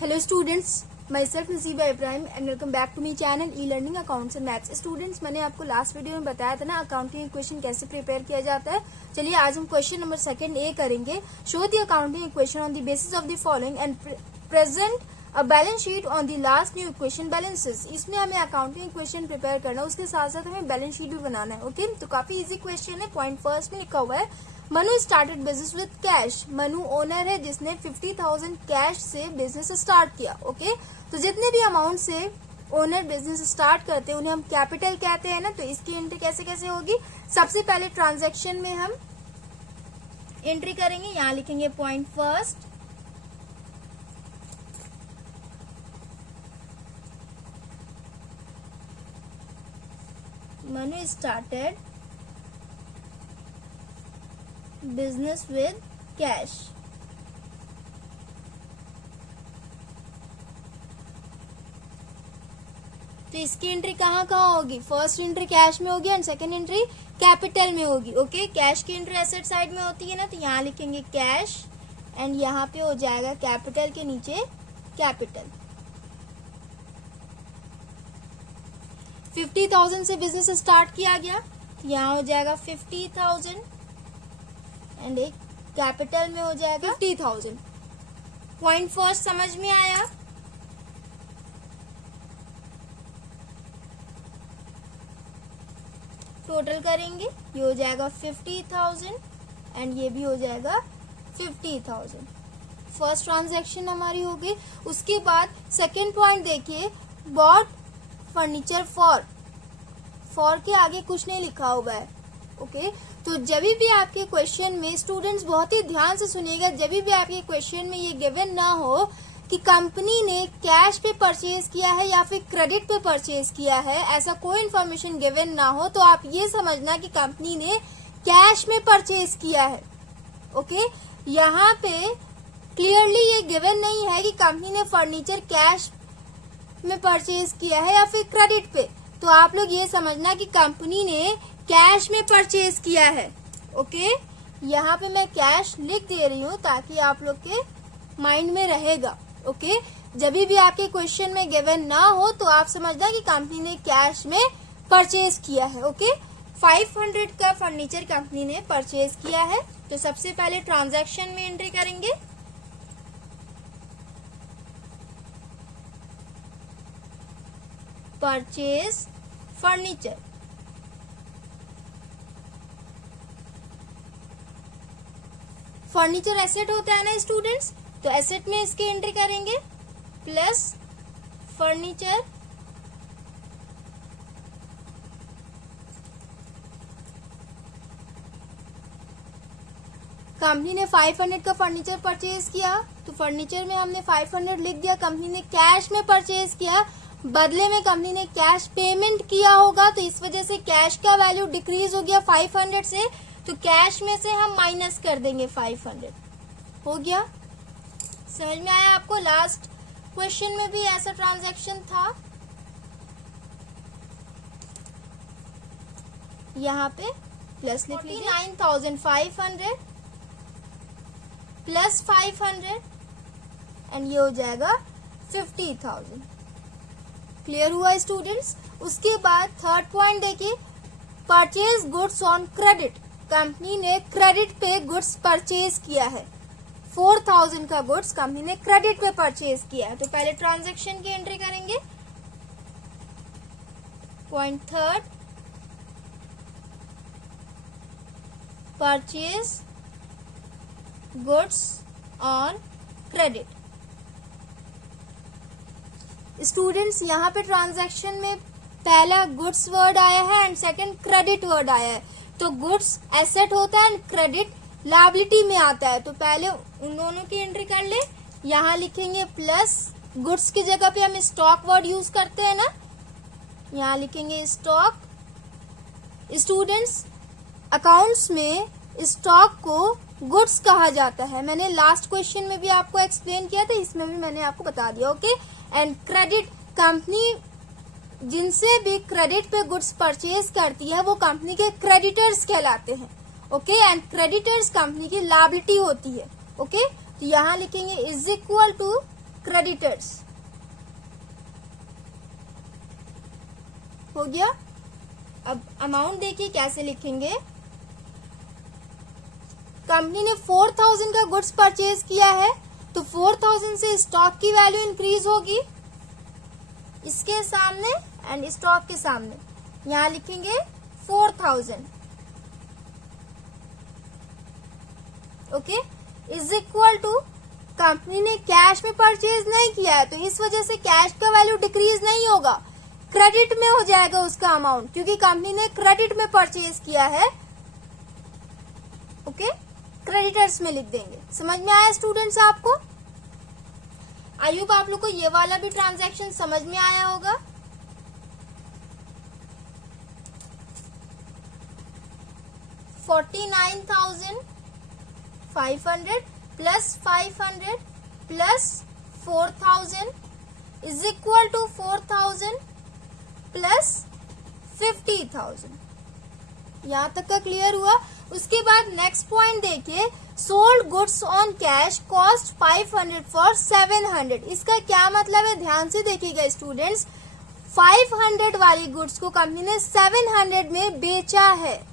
Hello students, myself Nasiba Ibrahim and welcome back to my channel e learning accounts and maths. Students, मैंने आपको last video में बताया था ना अकाउंटिंग इक्वेशन कैसे प्रिपेयर किया जाता है। चलिए आज हम क्वेश्चन नंबर 2 ए करेंगे। Show the accounting equation on the basis of the following and present a balance sheet on the last new equation balances. इसमें हमें अकाउंटिंग इक्वेशन प्रिपेयर करना है, उसके साथ साथ हमें बैलेंस शीट भी बनाना है। ओके, तो काफी इजी क्वेश्चन है। पॉइंट फर्स्ट में लिखा हुआ है Manu started business with cash. Manu owner है जिसने 50,000 कैश से बिजनेस स्टार्ट किया। ओके, तो जितने भी अमाउंट से ओनर बिजनेस स्टार्ट करते हैं उन्हें हम कैपिटल कहते हैं ना। तो इसकी एंट्री कैसे कैसे होगी? सबसे पहले ट्रांजैक्शन में हम एंट्री करेंगे। यहाँ लिखेंगे point first, Manu started business with cash. तो इसकी एंट्री कहाँ कहाँ होगी? फर्स्ट एंट्री कैश में होगी एंड सेकंड एंट्री कैपिटल में होगी। ओके, कैश की एंट्री एसेट साइड में होती है ना, तो यहाँ लिखेंगे कैश एंड यहाँ पे हो जाएगा कैपिटल के नीचे कैपिटल। 50,000 से बिजनेस स्टार्ट किया गया, तो यहाँ हो जाएगा 50,000 एंड एक कैपिटल में हो जाएगा 50,000। पॉइंट फर्स्ट समझ में आया? टोटल करेंगे, ये हो जाएगा 50,000 एंड ये भी हो जाएगा 50,000। फर्स्ट ट्रांजैक्शन हमारी हो गई। उसके बाद सेकंड पॉइंट देखिए, बॉट फर्नीचर फॉर के आगे कुछ नहीं लिखा हुआ है। ओके, तो जब भी आपके क्वेश्चन में, स्टूडेंट्स बहुत ही ध्यान से सुनिएगा, जब भी आपके क्वेश्चन में ये गिवन ना हो कि कंपनी ने कैश पे परचेज किया है या फिर क्रेडिट पे परचेज किया है, ऐसा कोई इन्फॉर्मेशन गिवन ना हो, तो आप ये समझना कि कंपनी ने कैश में परचेज किया है। ओके, यहाँ पे क्लियरली ये गिवन नहीं है कि कंपनी ने फर्नीचर कैश में परचेज किया है या फिर क्रेडिट पे। तो आप लोग ये समझना कि कंपनी ने कैश में परचेज किया है। ओके, यहाँ पे मैं कैश लिख दे रही हूँ ताकि आप लोग के माइंड में रहेगा। ओके, जब भी आपके क्वेश्चन में गिवन ना हो तो आप समझना कि कंपनी ने कैश में परचेज किया है। ओके, 500 का फर्नीचर कंपनी ने परचेज किया है। तो सबसे पहले ट्रांजैक्शन में एंट्री करेंगे। Purchase furniture. फर्नीचर एसेट होता है ना स्टूडेंट्स, तो एसेट में इसकी एंट्री करेंगे प्लस फर्नीचर कंपनी ने 500 का फर्नीचर परचेज किया, तो फर्नीचर में हमने 500 लिख दिया। कंपनी ने कैश में परचेज किया, बदले में कंपनी ने कैश पेमेंट किया होगा, तो इस वजह से कैश का वैल्यू डिक्रीज हो गया 500 से, तो कैश में से हम माइनस कर देंगे 500। हो गया? समझ में आया आपको? लास्ट क्वेश्चन में भी ऐसा ट्रांजैक्शन था। यहाँ पे प्लस लिख लीजिए, 49,500 प्लस 500 एंड ये हो जाएगा 50,000। क्लियर हुआ स्टूडेंट्स? उसके बाद थर्ड पॉइंट देखिए, purchase goods on credit. Company ने क्रेडिट पे गुड्स परचेज किया है। 4,000 का गुड्स कंपनी ने क्रेडिट पे परचेज किया है। तो पहले ट्रांजैक्शन की एंट्री करेंगे। Point third, purchase goods on credit. Students, यहाँ पे ट्रांजैक्शन में पहला गुड्स वर्ड आया है एंड सेकंड क्रेडिट वर्ड आया है। तो गुड्स एसेट होता है एंड क्रेडिट लायबिलिटी में आता है। तो पहले उन दोनों की एंट्री कर ले। यहाँ लिखेंगे प्लस, गुड्स की जगह पे हम स्टॉक वर्ड यूज करते हैं ना, यहाँ लिखेंगे स्टॉक। स्टूडेंट्स, अकाउंट्स में स्टॉक को गुड्स कहा जाता है। मैंने लास्ट क्वेश्चन में भी आपको एक्सप्लेन किया था, इसमें भी मैंने आपको बता दिया। ओके, एंड क्रेडिट, कंपनी जिनसे भी क्रेडिट पे गुड्स परचेज करती है वो कंपनी के क्रेडिटर्स कहलाते हैं। ओके, एंड क्रेडिटर्स कंपनी की लायबिलिटी होती है। ओके, तो यहाँ लिखेंगे इज इक्वल टू क्रेडिटर्स। हो गया। अब अमाउंट देखिए कैसे लिखेंगे। कंपनी ने 4000 का गुड्स परचेज किया है, तो 4000 से स्टॉक की वैल्यू इंक्रीज होगी, इसके सामने एंड स्टॉक के सामने, यहां लिखेंगे 4000। Okay, is equal to company ने कैश में परचेज नहीं किया है, तो इस वजह से कैश का वैल्यू डिक्रीज नहीं होगा, क्रेडिट में हो जाएगा उसका अमाउंट, क्योंकि कंपनी ने क्रेडिट में परचेज किया है। ओके, क्रेडिटर्स में लिख देंगे। समझ में आया स्टूडेंट्स आपको? आई होप आप लोग को ये वाला भी ट्रांजैक्शन समझ में आया होगा। $49,500 plus 500 plus 4000 is equal to 4000 plus 50,000। यहां तक का क्लियर हुआ। उसके बाद नेक्स्ट पॉइंट देखिए, sold goods on cash cost 500 for 700। इसका क्या मतलब है, ध्यान से देखिएगा स्टूडेंट्स। 500 वाली गुड्स को कंपनी ने 700 में बेचा है।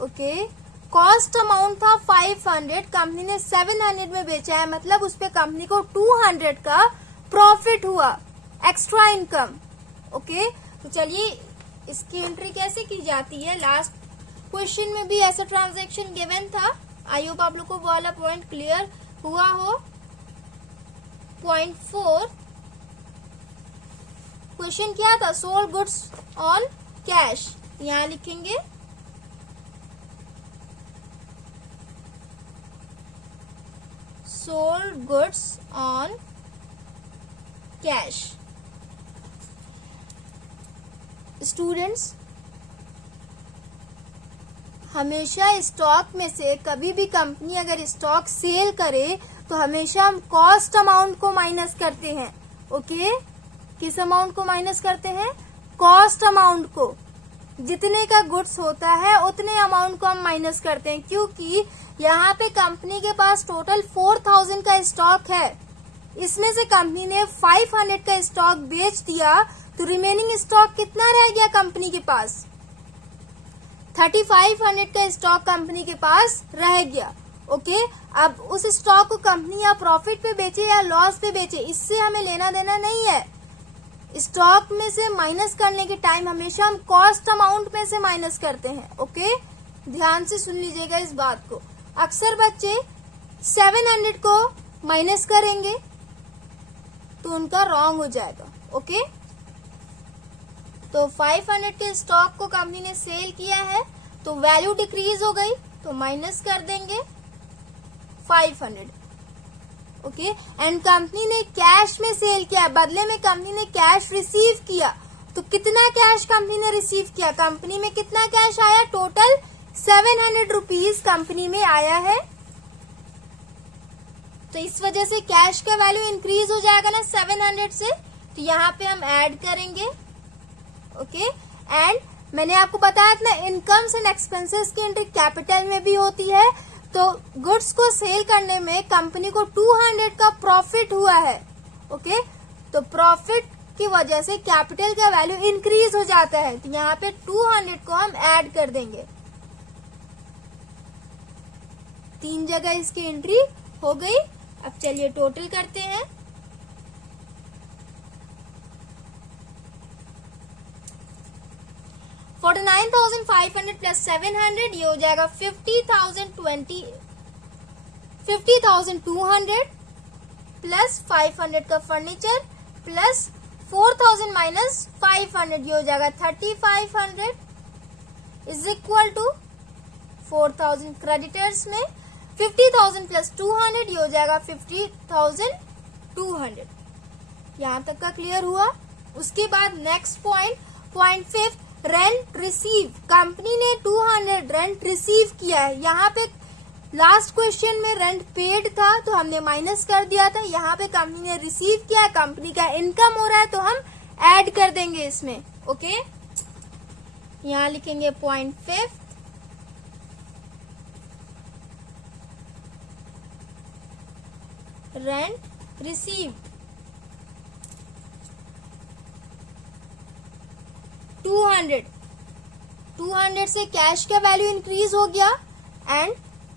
ओके, कॉस्ट अमाउंट था 500, कंपनी ने 700 में बेचा है, मतलब उस पे कंपनी को 200 का प्रॉफिट हुआ, एक्स्ट्रा इनकम। ओके, तो चलिए इसकी एंट्री कैसे की जाती है। लास्ट क्वेश्चन में भी ऐसा ट्रांजैक्शन गिवन था। आई होप आप लोग को वो वाला पॉइंट क्लियर हुआ हो। पॉइंट 4 क्वेश्चन क्या था, सोल्ड गुड्स ऑन कैश, यहां लिखेंगे sold goods on cash. Students, हमेशा स्टॉक में से कभी भी कंपनी अगर स्टॉक सेल करे तो हमेशा हम कॉस्ट अमाउंट को माइनस करते हैं। ओके, किस अमाउंट को माइनस करते हैं, कॉस्ट अमाउंट को। जितने का गुड्स होता है उतने अमाउंट को हम माइनस करते हैं, क्योंकि यहाँ पे कंपनी के पास टोटल 4000 का स्टॉक है, इसमें से कंपनी ने 500 का स्टॉक बेच दिया, तो रिमेनिंग स्टॉक कितना रह गया कंपनी के पास, 3500 का स्टॉक कंपनी के पास रह गया। ओके, अब उस स्टॉक को कंपनी या प्रॉफिट पे बेचे या लॉस पे बेचे, इससे हमें लेना देना नहीं है। स्टॉक में से माइनस करने के टाइम हमेशा हम कॉस्ट अमाउंट में से माइनस करते हैं। ओके, ध्यान से सुन लीजिएगा इस बात को। अक्सर बच्चे 700 को माइनस करेंगे तो उनका रॉन्ग हो जाएगा। ओके, तो 500 के स्टॉक को कंपनी ने सेल किया है, तो वैल्यू डिक्रीज हो गई, तो माइनस कर देंगे 500। ओके, एंड कंपनी ने कैश में सेल किया, बदले में कंपनी ने कैश रिसीव किया, तो कितना कैश कंपनी ने रिसीव किया, कंपनी में कितना कैश आया, टोटल 700 रुपीज कंपनी में आया है। तो इस वजह से कैश का वैल्यू इंक्रीज हो जाएगा ना 700 से, तो यहाँ पे हम ऐड करेंगे। ओके, एंड मैंने आपको बताया था ना, इनकम्स एंड एक्सपेंसेस की एंट्री कैपिटल में भी होती है, तो गुड्स को सेल करने में कंपनी को 200 का प्रॉफिट हुआ है। ओके, तो प्रॉफिट की वजह से कैपिटल का वैल्यू इंक्रीज हो जाता है, तो यहाँ पे 200 को हम ऐड कर देंगे। 3 जगह इसकी एंट्री हो गई। अब चलिए टोटल करते हैं। $49,500 प्लस 700 ये हो जाएगा 50,200 प्लस 500 का फर्नीचर प्लस 4,000 माइनस 500 ये हो जाएगा 3,500 इज इक्वल टू 4,000 क्रेडिटर्स में 50,000 प्लस 200 ये हो जाएगा 50,200। यहाँ तक का क्लियर हुआ। उसके बाद next point 5 rent receive, company ने 200 रेंट रिसीव किया है। यहाँ पे लास्ट क्वेश्चन में रेंट पेड था तो हमने माइनस कर दिया था, यहाँ पे कंपनी ने रिसीव किया, कंपनी का इनकम हो रहा है तो हम ऐड कर देंगे इसमें। ओके, यहाँ लिखेंगे पॉइंट 5 रेंट रिसीव 200 से कैश का वैल्यू इंक्रीज हो गया एंड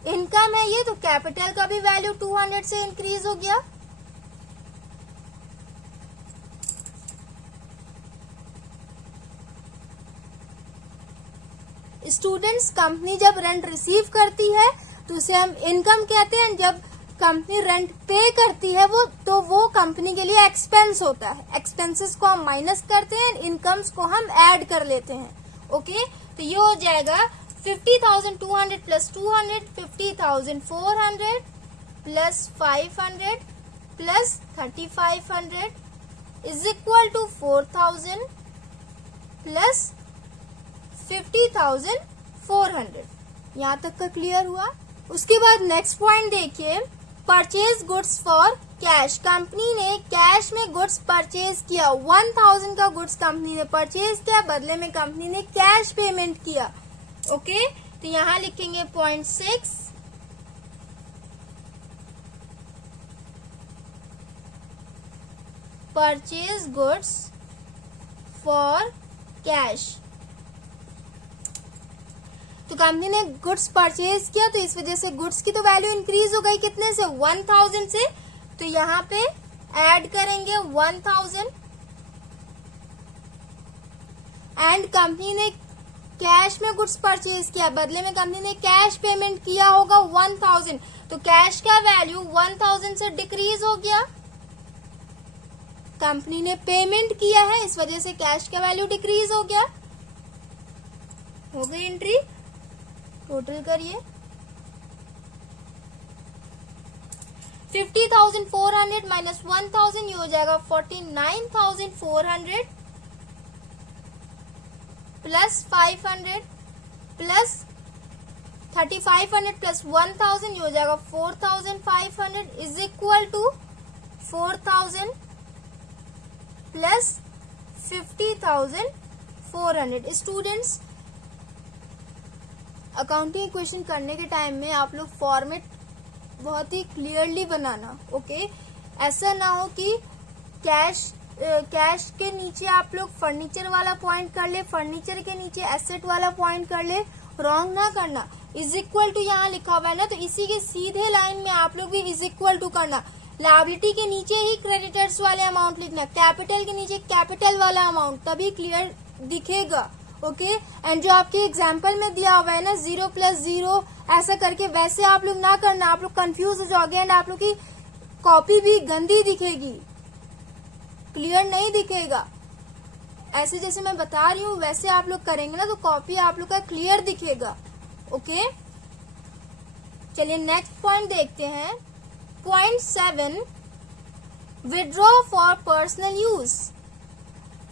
इनकम है ये, तो कैपिटल का भी वैल्यू 200 से इंक्रीज हो गया। स्टूडेंट्स, कंपनी जब रेंट रिसीव करती है तो उसे हम इनकम कहते हैं, जब कंपनी रेंट पे करती है वो कंपनी के लिए एक्सपेंस होता है। एक्सपेंसेस को हम माइनस करते हैं, इनकम्स को हम ऐड कर लेते हैं। ओके, तो ये हो जाएगा 50,200 plus 200, 50,400 plus 500 plus 3,500 is equal to 4,000 plus 50,400। यहाँ तक का क्लियर हुआ। उसके बाद नेक्स्ट पॉइंट देखिए, purchase goods for cash. Company ने कैश में गुड्स परचेज किया, 1,000 का गुड्स कंपनी ने परचेज किया, बदले में कंपनी ने कैश पेमेंट किया। ओके, तो यहाँ लिखेंगे point 6, purchase goods for cash. तो कंपनी ने गुड्स परचेज किया, तो इस वजह से गुड्स की तो वैल्यू इंक्रीज हो गई, कितने से, 1,000 से। तो यहाँ पे ऐड करेंगे 1,000 एंड कंपनी ने कैश में गुड्स परचेज किया, बदले में कंपनी ने कैश पेमेंट किया होगा 1,000, तो कैश का वैल्यू 1,000 से डिक्रीज हो गया। कंपनी ने पेमेंट किया है, इस वजह से कैश का वैल्यू डिक्रीज हो गया। हो गई एंट्री, टोटल करिए। 50,400 माइनस 1,000 ये हो जाएगा 49,400 प्लस 500 प्लस 3,500 प्लस 1,000 ये हो जाएगा 4,500 is equal to 4,000 plus 50,400। Students, accounting equation करने के टाइम में आप लोग फॉर्मेट बहुत ही क्लियरली बनाना। ओके, ऐसा ना हो कि कैश के नीचे आप लोग फर्नीचर वाला पॉइंट कर ले, फर्नीचर के नीचे एसेट वाला पॉइंट कर ले, रॉन्ग ना करना। इज इक्वल टू यहाँ लिखा हुआ है ना, तो इसी के सीधे लाइन में आप लोग भी इज इक्वल टू करना। लायबिलिटी के नीचे ही क्रेडिटर्स वाले अमाउंट लिखना, कैपिटल के नीचे कैपिटल वाला अमाउंट, तभी क्लियर दिखेगा। ओके, एंड जो आपके एग्जाम्पल में दिया हुआ है ना 0 प्लस 0 ऐसा करके, वैसे आप लोग ना करना, आप लोग कंफ्यूज हो जाओगे एंड आप लोग की कॉपी भी गंदी दिखेगी, क्लियर नहीं दिखेगा। ऐसे जैसे मैं बता रही हूँ वैसे आप लोग करेंगे ना तो कॉपी आप लोग का क्लियर दिखेगा। ओके, चलिए नेक्स्ट पॉइंट देखते हैं। Point 7, withdraw for personal use.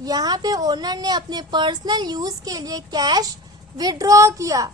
यहाँ पे ओनर ने अपने पर्सनल यूज के लिए कैश विड्रॉ किया।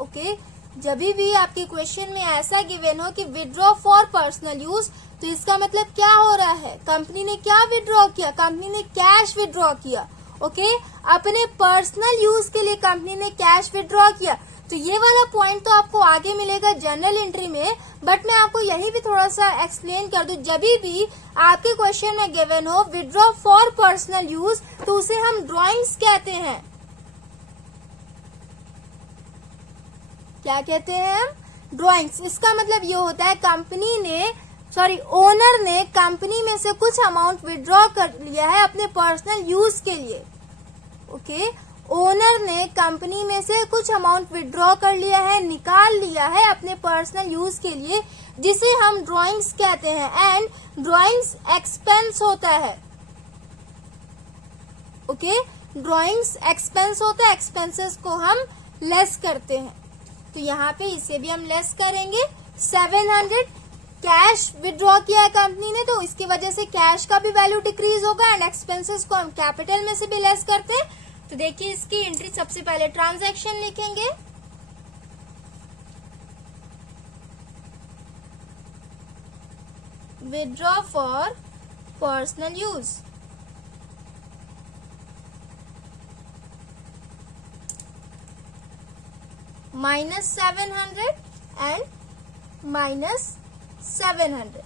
ओके, जब भी आपके क्वेश्चन में ऐसा गिवन हो कि विड्रॉ फॉर पर्सनल यूज, तो इसका मतलब क्या हो रहा है, कंपनी ने क्या विड्रॉ किया, कंपनी ने कैश विड्रॉ किया। ओके, अपने पर्सनल यूज के लिए कंपनी ने कैश विड्रॉ किया। तो ये वाला पॉइंट तो आपको आगे मिलेगा जनरल एंट्री में, बट मैं आपको यही भी थोड़ा सा एक्सप्लेन कर दूं। जब भी आपके क्वेश्चन में गिवन हो विड्रॉ फॉर पर्सनल यूज, तो उसे हम ड्राइंग्स कहते हैं। क्या कहते हैं हम, ड्राइंग्स। इसका मतलब ये होता है ओनर ने कंपनी में से कुछ अमाउंट विड्रॉ कर लिया है अपने पर्सनल यूज के लिए। ओके, ओनर ने कंपनी में से कुछ अमाउंट विड्रॉ कर लिया है, निकाल लिया है अपने पर्सनल यूज के लिए, जिसे हम ड्राइंग्स कहते हैं। एंड ड्राइंग्स एक्सपेंस होता है। ओके, ड्राइंग्स एक्सपेंस होता है, एक्सपेंसेस को हम लेस करते हैं। तो यहाँ पे इसे भी हम लेस करेंगे। 700 कैश विड्रॉ किया है कंपनी ने, तो इसकी वजह से कैश का भी वैल्यू डिक्रीज होगा एंड एक्सपेंसेस को हम कैपिटल में से भी लेस करते हैं। तो देखिए इसकी एंट्री, सबसे पहले ट्रांजैक्शन लिखेंगे, withdraw for personal use, -700 and -700।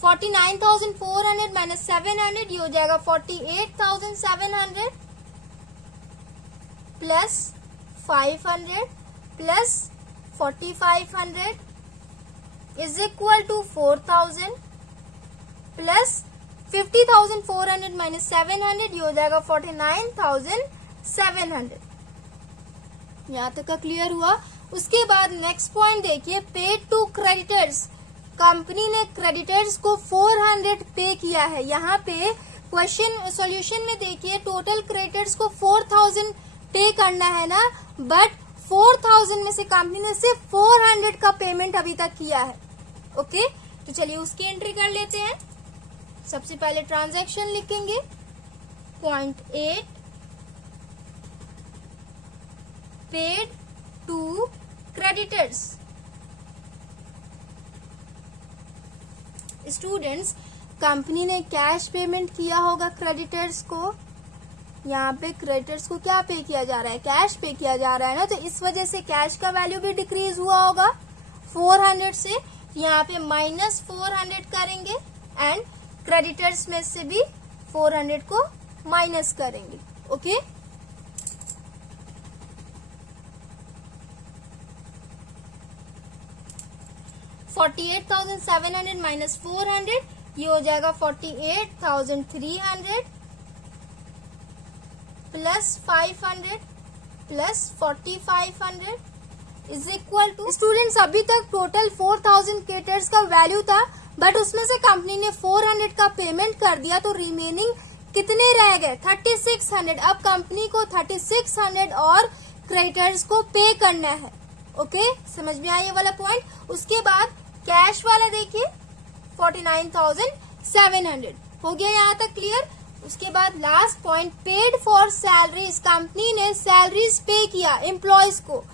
49,400 minus 700 ये हो जाएगा 48,700 plus 500 plus 4,500 is equal to 4,000 plus 50,400 minus 700 ये हो जाएगा 49,700। यहाँ तक का क्लियर हुआ। उसके बाद नेक्स्ट पॉइंट देखिए, पेड टू क्रेडिटर्स। कंपनी ने क्रेडिटर्स को 400 पे किया है। यहाँ पे क्वेश्चन सॉल्यूशन में देखिए, टोटल क्रेडिटर्स को 4,000 पे करना है ना, बट 4,000 में से कंपनी ने सिर्फ 400 का पेमेंट अभी तक किया है। ओके, तो चलिए उसकी एंट्री कर लेते हैं। सबसे पहले ट्रांजैक्शन लिखेंगे, point 8 paid to creditors. Students, company ने कैश पेमेंट किया होगा क्रेडिटर्स को। यहाँ पे क्रेडिटर्स को क्या पे किया जा रहा है, कैश पे किया जा रहा है ना, तो इस वजह से कैश का वैल्यू भी डिक्रीज हुआ होगा 400 से। यहाँ पे माइनस 400 करेंगे एंड क्रेडिटर्स में से भी 400 को माइनस करेंगे। ओके, $48,700 माइनस 400 ये हो जाएगा 48,300 plus 500 plus 4,500 is equal to. Students, अभी तक टोटल 4,000 क्रेडिटर्स का वैल्यू था, बट उसमें से कंपनी ने 400 का पेमेंट कर दिया, तो रिमेनिंग कितने रह गए, 3,600। अब कंपनी को 3,600 और क्रेडिटर्स को पे करना है। ओके, समझ में आया ये वाला पॉइंट। उसके बाद कैश वाला देखिए 49,700 हो गया यहाँ तक क्लियर। उसके बाद last point, paid for salaries. Company ने सैलरीज पे किया एम्प्लॉयज को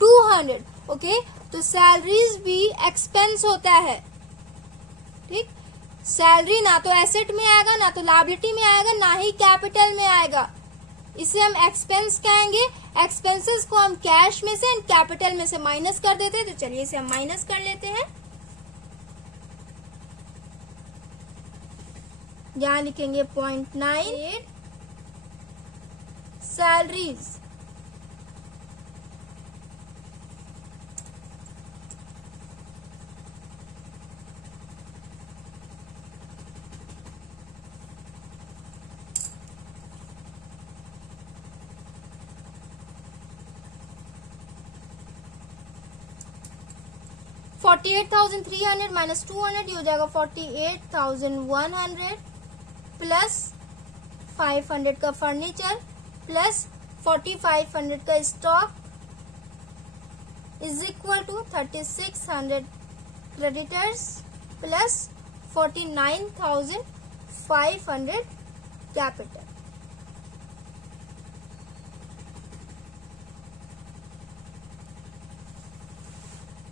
200। ओके, तो सैलरीज भी एक्सपेंस होता है। ठीक, सैलरी ना तो एसेट में आएगा, ना तो लायबिलिटी में आएगा, ना ही कैपिटल में आएगा। इसे हम एक्सपेंस कहेंगे। एक्सपेंसेस को हम कैश में से एंड कैपिटल में से माइनस कर देते हैं। तो चलिए इसे हम माइनस कर लेते हैं। यहां लिखेंगे पॉइंट 9 सैलरीज। $48,300 माइनस 200 ये हो जाएगा 48,100 प्लस 500 का फर्नीचर प्लस 4,500 का stock is equal to 3,600 creditors plus 49,500 capital.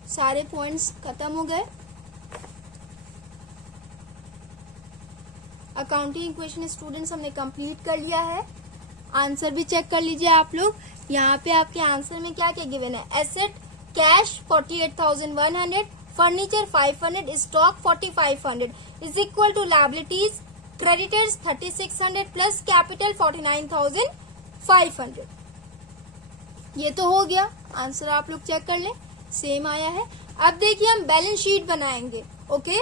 सारे पॉइंट्स खत्म हो गए। अकाउंटिंग इक्वेशन स्टूडेंट्स हमने कंप्लीट कर लिया है। आंसर भी चेक कर लीजिए आप लोग। यहाँ पे आपके आंसर में क्या क्या गिवन है, asset cash 48,100, furniture 500, stock 4,500 is equal to liabilities creditors 3,600 plus capital 49,500। ये तो हो गया, आंसर आप लोग चेक कर लें, सेम आया है। अब देखिए हम बैलेंस शीट बनाएंगे। ओके,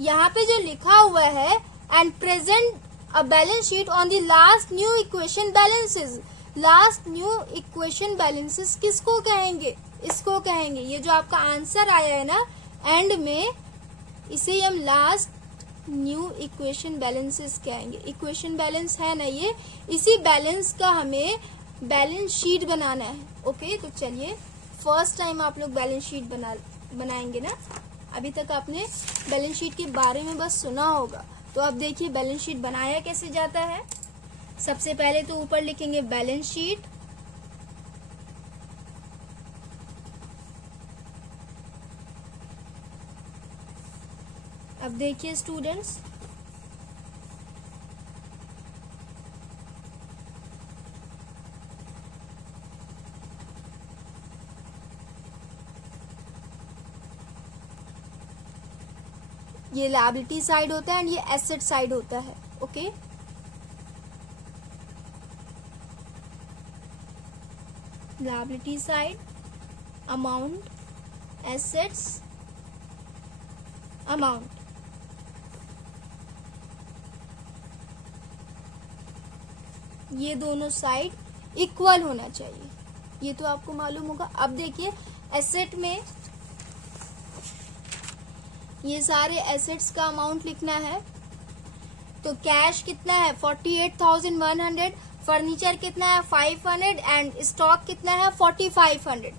यहाँ पे जो लिखा हुआ है and present a balance sheet on the last new equation balances. Last new equation balances किसको कहेंगे, इसको कहेंगे। ये जो आपका आंसर आया है ना एंड में, इसे हम लास्ट न्यू इक्वेशन बैलेंसेस कहेंगे। इक्वेशन बैलेंस है ना ये, इसी बैलेंस का हमें बैलेंस शीट बनाना है। ओके, तो चलिए फर्स्ट टाइम आप लोग बैलेंस शीट बनाएंगे ना। अभी तक आपने बैलेंस शीट के बारे में बस सुना होगा, तो अब देखिए बैलेंस शीट बनाया कैसे जाता है। सबसे पहले तो ऊपर लिखेंगे बैलेंस शीट, अब देखिए स्टूडेंट्स, ये लायबिलिटी साइड होता है एंड ये एसेट साइड होता है. Okay, liability side amount, assets amount. ये दोनों साइड इक्वल होना चाहिए, ये तो आपको मालूम होगा. अब देखिए एसेट में ये सारे एसेट्स का अमाउंट लिखना है. तो कैश कितना है 48,100, फर्नीचर कितना है 500 एंड स्टॉक कितना है 4500.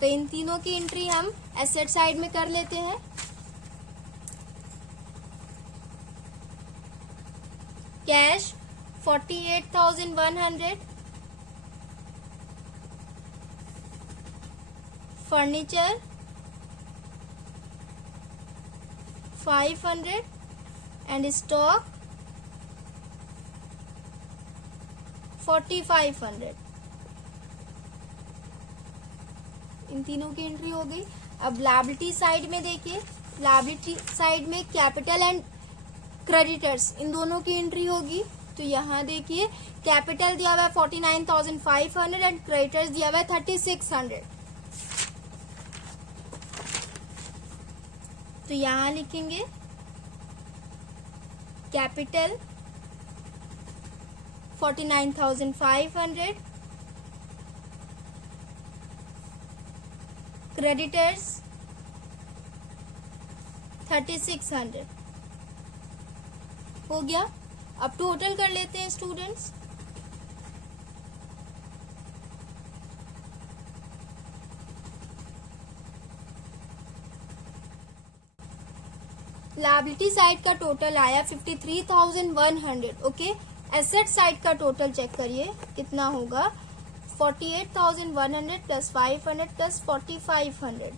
तो इन तीनों की एंट्री हम एसेट साइड में कर लेते हैं. Cash 48,100, furniture 500 and stock 4500. इन तीनों की एंट्री हो गई. अब लायबिलिटी साइड में देखिए, लायबिलिटी साइड में कैपिटल एंड क्रेडिटर्स इन दोनों की एंट्री होगी. तो यहाँ देखिए कैपिटल दिया हुआ है 49,500 एंड क्रेडिटर्स दिया हुआ है 3600. तो यहाँ लिखेंगे कैपिटल 49,500, क्रेडिटर्स 3600. हो गया. अब टोटल कर लेते हैं स्टूडेंट्स. लायबिलिटी साइड का टोटल आया 53,100. ओके, एसेट साइड का टोटल चेक करिए कितना होगा 48,100 plus 500 plus 4500.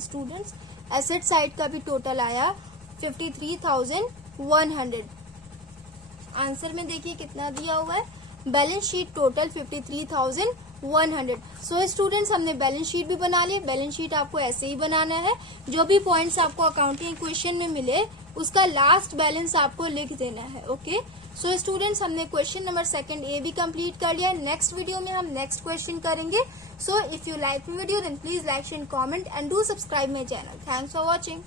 Students asset side का भी टोटल आया 53,100. आंसर में देखिए कितना दिया हुआ है, balance sheet total 53,100. So students हमने बैलेंस शीट भी बना ली. बैलेंस शीट आपको ऐसे ही बनाना है. जो भी पॉइंट्स आपको अकाउंटिंग क्वेश्चन में मिले उसका लास्ट बैलेंस आपको लिख देना है. ओके, सो स्टूडेंट्स हमने क्वेश्चन नंबर 2 ए भी कंप्लीट कर लिया. नेक्स्ट वीडियो में हम नेक्स्ट क्वेश्चन करेंगे. So if you like video then please like share comment and do subscribe my channel. Thanks for watching.